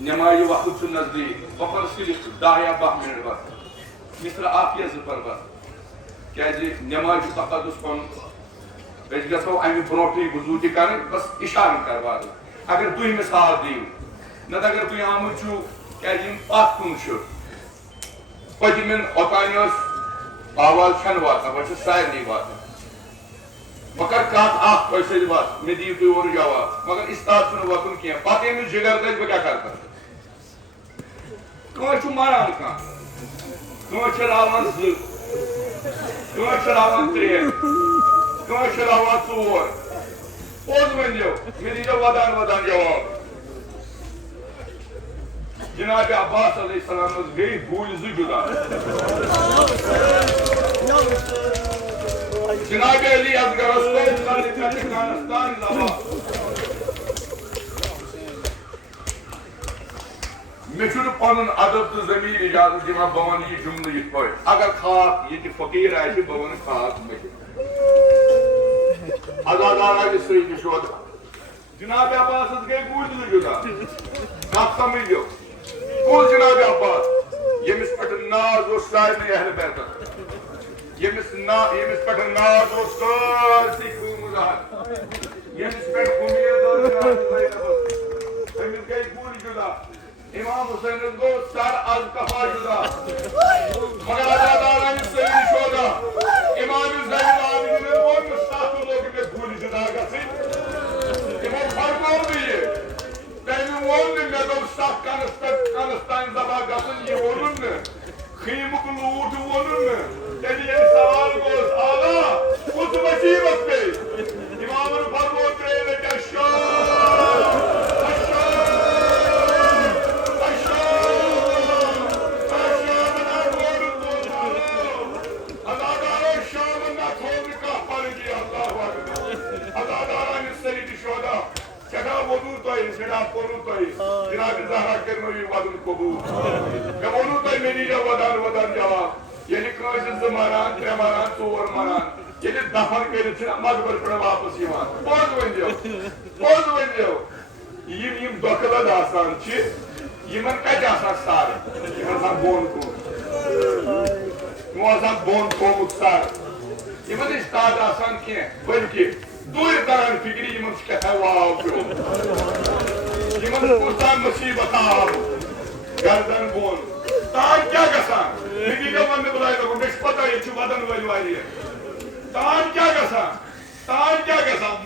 नमाज वक्त नजदीक बपर सिर्फ 10 या 12 मिनट बस मित्र आप या जफर बस क्या नमाज तकदस पन गो अमि ब्रोटे वजू कर बस इशार करवा अगर तुम मिसाल दिव नत अगर तुम आमुत क्या पत कुन पतिम ओतान आवाज वाता बस सारे वाता बह कर कत बात मे दिव तुम और जवाब मगर इस्ताद वतन कह पे जिगर गज बह क्या कर मरान कह रावान रावान 3 रावान 4 पोज वन मे दीजो वदान वदान जवाब जनाब अब्बास अलैहिस्सलाम गई गूल जुदा जनाब अली असगर मे पन अदब तो जमीर इजाजत दिवान बह वन यह जुमल इत पे अगर खाक ये फकीर आह बह वन खाक अदादार सही शोद जनाब अब्बास गई गूल जुदा कत समझो कुल जनाब अब्बास यमिस पे नाज सारे अहल बैत यमिस पे नाज सारे यमिस पे उम्मीद गई गूल जुदा इमाम हुसैन गो सर अल कफा जुदा मगर अदादार सही शोदा इमाम ज़ैनुल आबिदीन वो सात लोग में गूल जुदा गसी इमाम फरमाओ दिए तैਨੂੰ वोन मे दो सात कनस्तान दबा गसन ये वोन खीमुक लूट वोन तेरी ये सवाल गोस आला उस मुसीबत पे इमाम ने फरमाओ तेरे क्या शान जनाब ज़हरा करनो वदन कबूल मे वोनु तुम मे नीजो वदान वदान जवाब ये ज मरान 3 मरान 4 मरान ये दफन कर मकबर पे वापस पोज वन यम दोखलद आसान कत सर यह बोन बोन थोमुत सर इन ताद कह बल्कि दूर करान फिक्री क्या वाव पे मुसीबत आव गर्दन बोन तान क्या गसान वन बुलाए मे पता ये वदन वल तान क्या गसान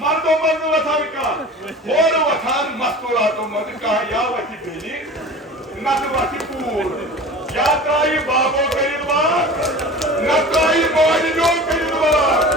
मर्दो मर्द वथान कह और वथान मस्तूरातो मत कह या वथि बेली नत वथि पूर या त्राई बाबो करिल बात न त्राई मोहजो करिल बात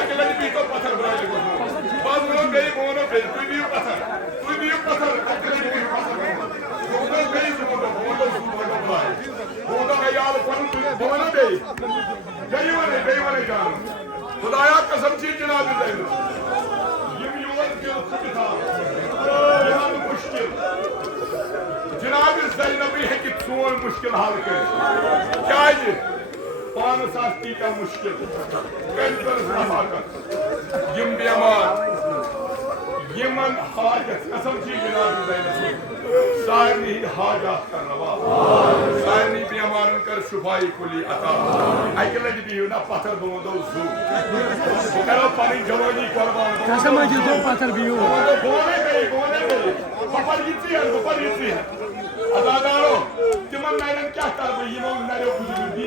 अके लगे भी तो पत्थर बनाए बस वो गई बोनो गई तू भी पत्थर अके लगे भी पत्थर बोनो गई बोनो बनाए बोनो यार फन बोनो गई वाले जानो खुदाया कसम छी जनाब ज़ैन यम युवन के खुद था यह मुश्किल जनाब ज़ैन भी है कि सोन मुश्किल हल कर क्या है पान साथी का मुश्किल कंटर सफाकत यम बीमार यमन हाजत कसम छी जनाब ज़ैन सारी हाजत कर रवा सारी बीमारन कर शुफाई खुली अता अकेले भी ना पत्थर दो सु करो पानी जवानी कुर्बान कसम है दो पत्थर भी हो बोले बपर yitti आजादारो तिमन नायरन क्या कर बो यमो नायो बुजुर्गी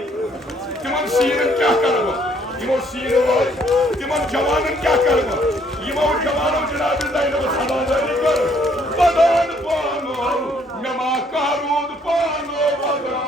तिमन सीरन क्या कर बो यमो सीर वो तिमन जवानन क्या कर बो यमो जवानों जनाब ज़ैन सलादारी कर बदन पानो नमा कारूद पानो बदन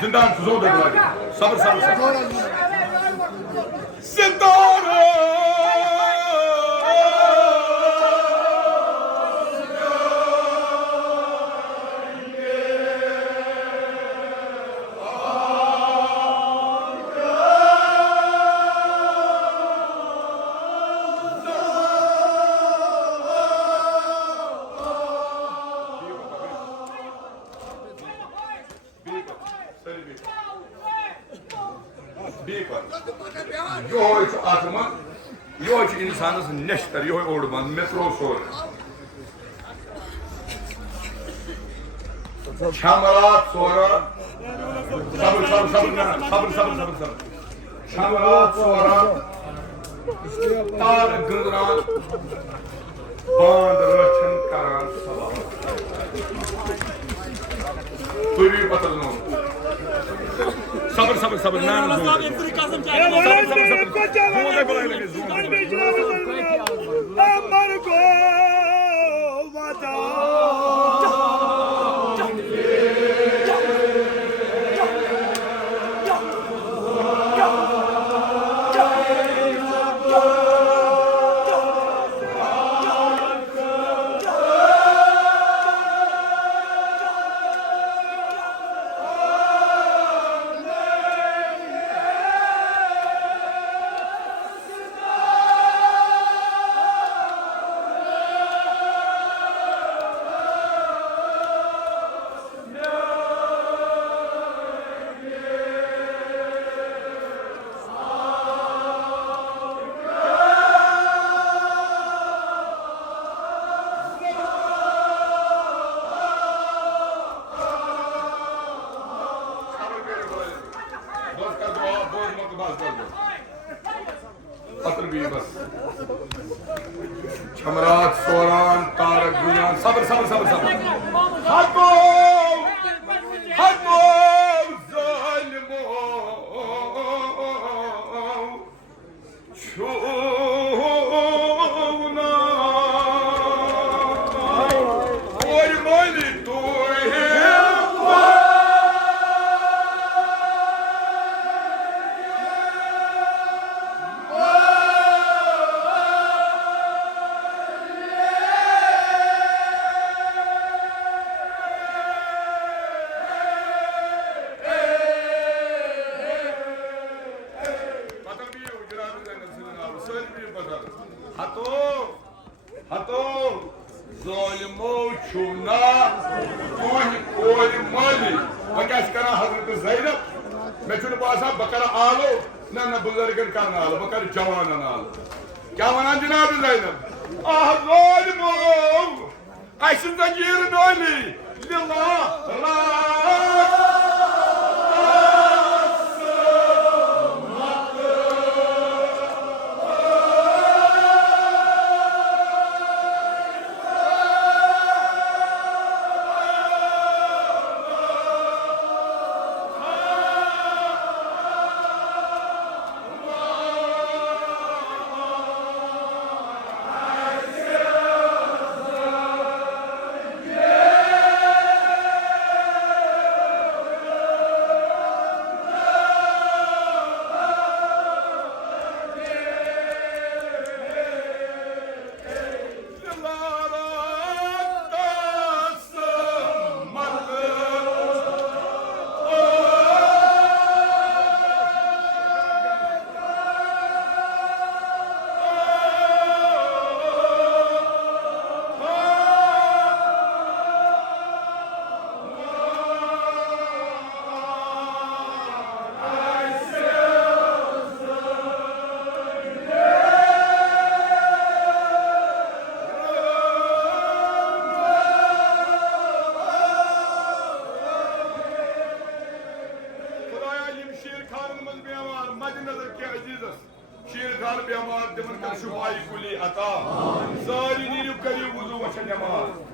जिंदान जोर दे सब्र सितारा इंसानस नेशतर यो ओड बंद मेट्रो सोर शामरात सोरा सब्र शामरात सोरा तार गुजरात बांध रचन करान सलाम कोई भी पता न सब्र ना bas कर दो पत्र भी बस छमरात सोरान तारक गुलान सब्र सब्र सब्र सब्र हको हको जालिमो छूना ओय मोली तू Hato, zalimo çuna, koy mali. Bak aşkına Hazreti Zeynep, meçhul basa bakara alo, na buzargan kan alo, bakara javanan alo. Kya vanan Cenab-ı Zeynep? Ah zalimo, aşından yerin öyle. Lillah, Sher Khan بیامار دمن کر شفای کلی عطا ساری نیرو کری وضو وچن جماعت